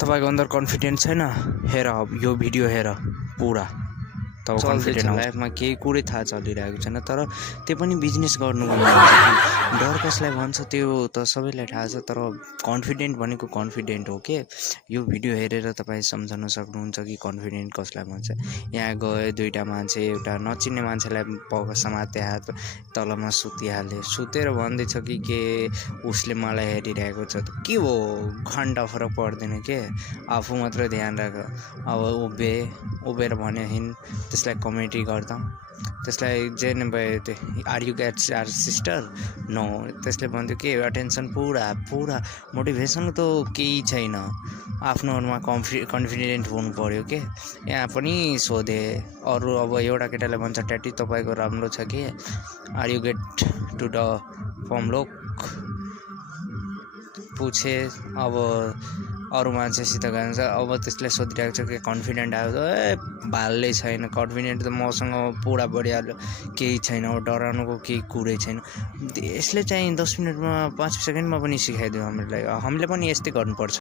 तपाईको अंदर कन्फिडेन्स छैन हेर यो भिडियो हेर पूरा तब कन्फिडेन्स लाइफमा केही कुरै थाहा चलिरहेको छैन तर त्यो पनि बिजनेस गर्नुको लागि डर कसलाई भन्छ त्यो त सबैलाई थाहा छ तर कन्फिडेन्ट भनेको कन्फिडेन्ट हो के यो भिडियो हेरेर तपाईँ सम्झन सक्नुहुन्छ कि कन्फिडेन्ट कसलाई भन्छ। यहाँ गए दुईटा मान्छे एउटा नचिन्ने मान्छेलाई पग समाते हात तलमा सुतिहाले सुतेर भन्दैछ कि के उसले मलाई हेरिरहेको छ के हो घन्टा फरक पर्दैन के आफू मात्र ध्यान राख। अब उभिएर भने हिँड त्यसलाई कमेन्ट्री गर्दा त्यसलाई जे नै भयो त्यो are you gets our sister no त्यसले भन्थ्यो के अटेन्सन पुरा मोटिभेसन त केही छैन आफ्नोमा कन्फिडेन्ट हुनु पर्यो के। यहाँ पनि सोधे अरू अब एउटा केटाले भन्छ ट्याटी तपाईँको राम्रो छ कि are you get to the firm लोक पूछे अब अरू मान्छेसित गन्छ अब त्यसले सोधिरहेको छ कि कन्फिडेन्ट आयो ए भाल्लै छैन कन्फिडेन्ट त मसँग पुरा बढिहाल्यो केही छैन डराउनुको केही कुरै छैन। यसले चाहिँ 10 मिनटमा 5 सेकेन्डमा पनि सिकाइदियो हामीले पनि यस्तै गर्नुपर्छ।